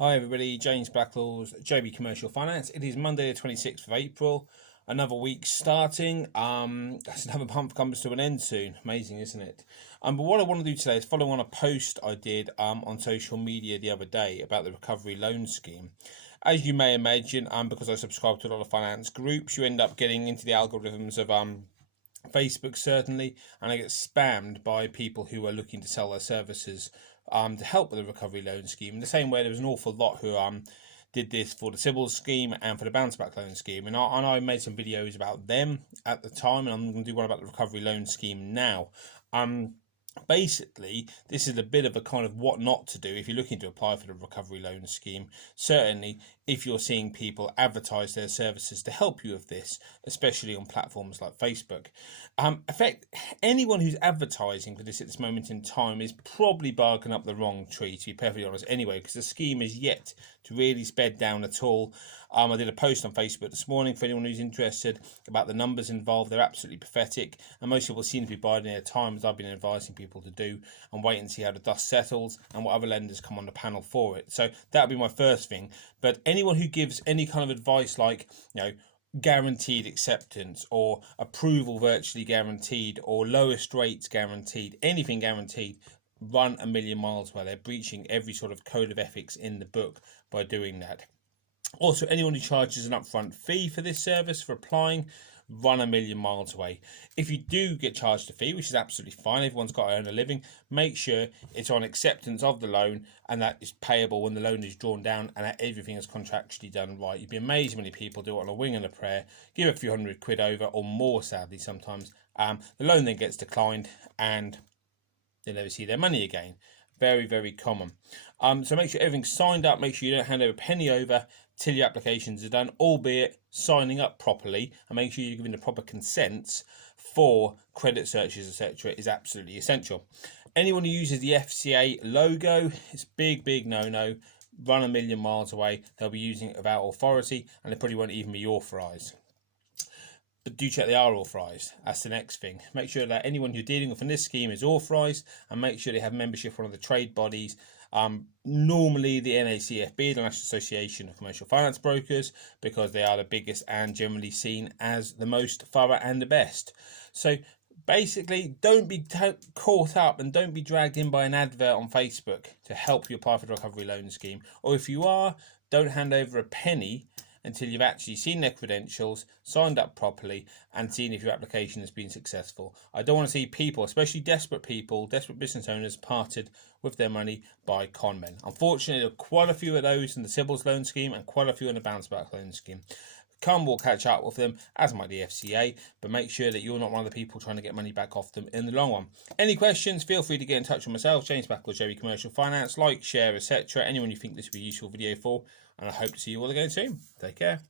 Hi everybody, James Blacklaw's JB Commercial Finance. It is Monday the 26th of April. Another week starting. That's another month comes to an end soon. Amazing, isn't it? But what I want to do today is follow on a post I did on social media the other day about the recovery loan scheme. As you may imagine, because I subscribe to a lot of finance groups, you end up getting into the algorithms of Facebook certainly, and I get spammed by people who are looking to sell their services to help with the recovery loan scheme. In the same way, there was an awful lot who did this for the Sybil scheme and for the bounce back loan scheme, and I made some videos about them at the time, and I'm going to do one about the recovery loan scheme now. Basically, this is a bit of a kind of what not to do if you're looking to apply for the recovery loan scheme. Certainly, if you're seeing people advertise their services to help you with this, especially on platforms like Facebook. Anyone who's advertising for this at this moment in time is probably barking up the wrong tree, to be perfectly honest, anyway, because the scheme is yet to really bed down at all. I did a post on Facebook this morning for anyone who's interested about the numbers involved. They're absolutely pathetic, and most people seem to be biding their time, as I've been advising people to do, and wait and see how the dust settles and what other lenders come on the panel for it. So that'll be my first thing. But anyone who gives any kind of advice like, guaranteed acceptance or approval virtually guaranteed or lowest rates guaranteed, anything guaranteed, run a million miles away. They're breaching every sort of code of ethics in the book by doing that. Also, anyone who charges an upfront fee for this service for applying, run a million miles away. If you do get charged a fee, which is absolutely fine, everyone's got to earn a living, make sure it's on acceptance of the loan and that is payable when the loan is drawn down and that everything is contractually done right. You'd be amazed how many people do it on a wing and a prayer, give a few £100 over or more, sadly, sometimes. The loan then gets declined and they never see their money again. Very, very common. So make sure everything's signed up. Make sure you don't hand over a penny over till your applications are done, albeit signing up properly, and make sure you're giving the proper consents for credit searches, etc. is absolutely essential. Anyone who uses the FCA logo, it's big no-no. Run a million miles away. They'll be using it without authority, and they probably won't even be authorised. But do check they are authorised. That's the next thing. Make sure that anyone you're dealing with in this scheme is authorised, and make sure they have membership for one of the trade bodies. Normally the NACFB, the National Association of Commercial Finance Brokers, because they are the biggest and generally seen as the most thorough and the best. So basically, don't be caught up and don't be dragged in by an advert on Facebook to help you apply for the recovery loan scheme. Or if you are, don't hand over a penny until you've actually seen their credentials, signed up properly, and seen if your application has been successful. I don't want to see people, especially desperate people, desperate business owners, parted with their money by con men. Unfortunately, there are quite a few of those in the Sybil's loan scheme and quite a few in the bounce back loan scheme. We'll catch up with them, as might the FCA, but make sure that you're not one of the people trying to get money back off them in the long run. Any questions, feel free to get in touch with myself, James Blacklaw, JB Commercial Finance, like, share, etc. Anyone you think this would be a useful video for, and I hope to see you all again soon. Take care.